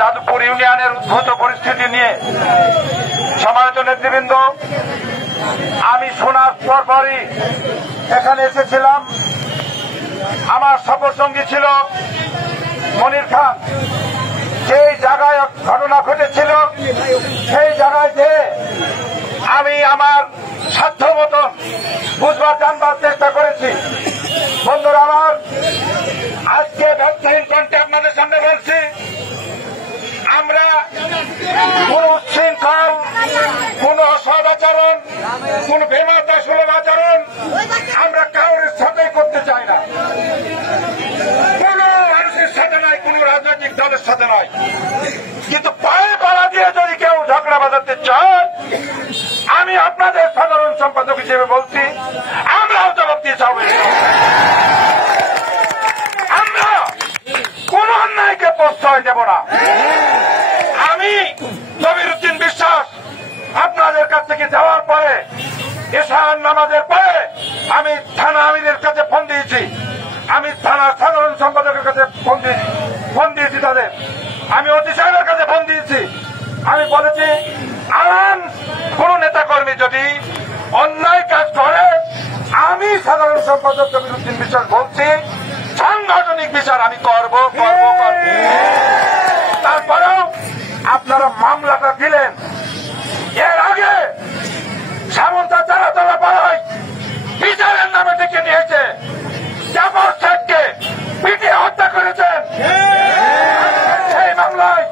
যাদবপুর ইউনিয়নের উদ্ভূত পরিস্থিতি নিয়ে সম্মানিত নেতৃবৃন্দ, আমি শোনার পরপরই এখানে এসেছিলাম। আমার সফরসঙ্গী ছিল মনির খান। সেই জায়গায় ঘটনা ঘটেছিল, সেই জায়গায় যে আমি আমার সাধ্য মতন বুঝবার জানবার চেষ্টা করেছি। বন্ধুরা আমার, আজকে ব্যবসায়ীর কণ্ঠে আপনাদের সামনে বলছি, আমরা কোন উচ্ছৃঙ্খল, কোন অসৎ আচরণ, কোন বেমাত্রা সুলভ আচরণ আমরা কারোর সাথে করতে চাই না। কোন মানুষের সাথে নয়, কোন রাজনৈতিক দলের সাথে নয়। কিন্তু পায়ে পাড়া দিয়ে যদি কেউ ঝগড়া বাঁধাতে চায়, আমি আপনাদের সাধারণ সম্পাদক হিসেবে বলছি, আমরাও জবাব দিয়ে যাবো। আমরা কোন অন্যায়কে প্রশ্রয় দেব না। আমি জমিরুদ্দিন বিশ্বাস আপনাদের কাছ থেকে যাওয়ার পরে, এশার নামাজের পরে আমি থানা আমিরের কাছে ফোন দিয়েছি, আমি থানার সাধারণ সম্পাদকের কাছে ফোন দিয়েছি তাদের, আমি ওসি সাহেবের কাছে ফোন দিয়েছি। আমি বলেছি, আম কোন নেতা কর্মী যদি অন্যায় কাজ করে, আমি সাধারণ সম্পাদক জমিরুদ্দিন বিশ্বাস বলছি, সাংগঠনিক বিচার আমি করব। তারপরেও আপনারা মামলাটা দিলেন। এর আগে সামন্তা চারাতলা পাড়ায় বিচারের নামে ডেকে নিয়েছে, জাফর শেখকে পিটিয়ে হত্যা করেছেন। সেই মামলায়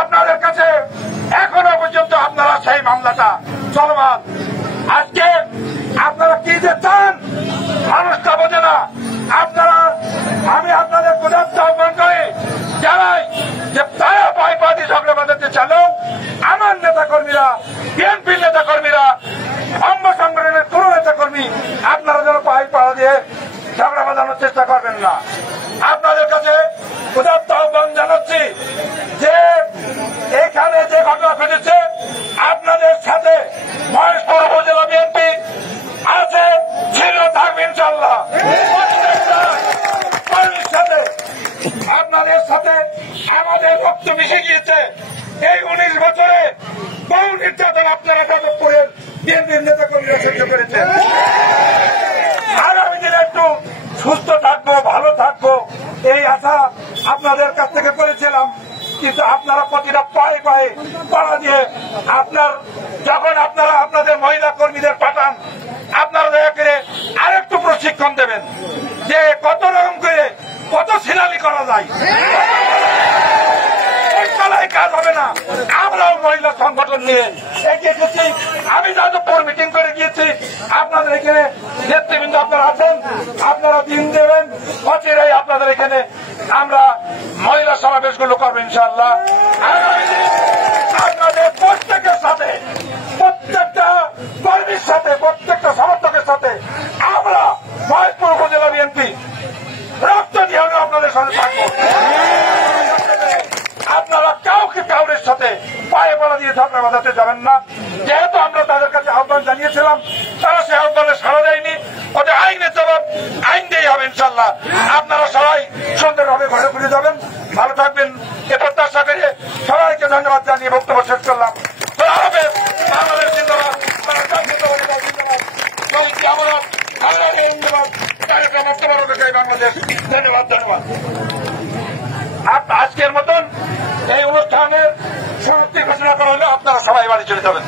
আপনাদের কাছে এখনো পর্যন্ত আপনারা সেই মামলাটা চলমান। আজকে আপনারা কি যে চান মানুষটা বোঝে না। আমি আপনাদের ক্ষুধার্ত আহ্বান করে জানাই যে তারা পাইপাতি ঝগড়া বাঁধাতে চালেও আমার নেতাকর্মীরা, বিএনপির নেতাকর্মীরা, অঙ্গ সংগঠনের কোন নেতাকর্মী আপনারা যেন পাড়া দিয়ে ঝগড়া বাঁধানোর চেষ্টা করবেন না। আপনাদের কাছে ক্ষুধার্ত আহ্বান জানাচ্ছি যে এখানে যে ঘটনা ঘটেছে, আপনাদের সাথে মহেশপুর উপজেলা বিএনপি আছে, ছিল, থাকবে ইনশাল্লাহ। আপনাদের সাথে আমাদের রক্ত মিশে গিয়েছে। এই 19 বছরে বহু নির্যাতন আপনারা যাদবপুরের বিএনপির নেতাকর্মীরা সহ্য করেছেন। আগামী দিনে একটু সুস্থ থাকবো, ভালো থাকবো, এই আশা আপনাদের কাছ থেকে করেছিলাম। কিন্তু আপনারা প্রতিটা পায়ে পায়ে পাড়া দিয়ে যখন আপনারা আপনাদের মহিলা কর্মীদের পাঠান, আপনারা দয়া করে আরেকটু প্রশিক্ষণ দেবেন যে কত রকম করে কত সিলালি করা যায়। কাজ হবে না। আমরাও মহিলা সংগঠন নিয়ে এগিয়ে গেছি। আমি যাদবপুর মিটিং করে গিয়েছি। আপনাদের এখানে নেতৃবৃন্দ আপনারা আছেন, আপনারা দিন দেবেন, অচিরেই আপনাদের এখানে আমরা মহিলা সমাবেশগুলো করবো ইনশাআল্লাহ। আপনাদের প্রত্যেকের সাথে, প্রত্যেকটা কর্মীর সাথে, প্রত্যেকটা সমর্থকের সাথে আমরা মহেশপুর উপজেলা বিএনপি রক্ত দিয়ে হলেও আপনাদের সাথে থাকবো। আপনারা কাউরের সাথে পায়ে পাড়া দিয়ে ঝগড়া বাঁধাতে যাবেন না। যেহেতু আমরা তাদের কাছে আহ্বান জানিয়েছিলাম, তারা সে আহ্বানে সাড়া দেয়নি। ওদের আইনের জবাব আইন দিয়েই হবে ইনশাল্লাহ। আপনারা সবাই সুন্দরভাবে ঘরে ফিরে যাবেন, ভালো থাকবেন এ প্রত্যাশা করে সবাইকে ধন্যবাদ জানিয়ে বক্তব্য শেষ করলাম। বাংলাদেশ জিন্দাবাদ, বাংলাদেশ ধন্যবাদ। আজকের মতন এই অনুষ্ঠানের সমাপ্তি ঘোষণা করা হলে আপনারা সবাই বাড়ি চলে যাবেন।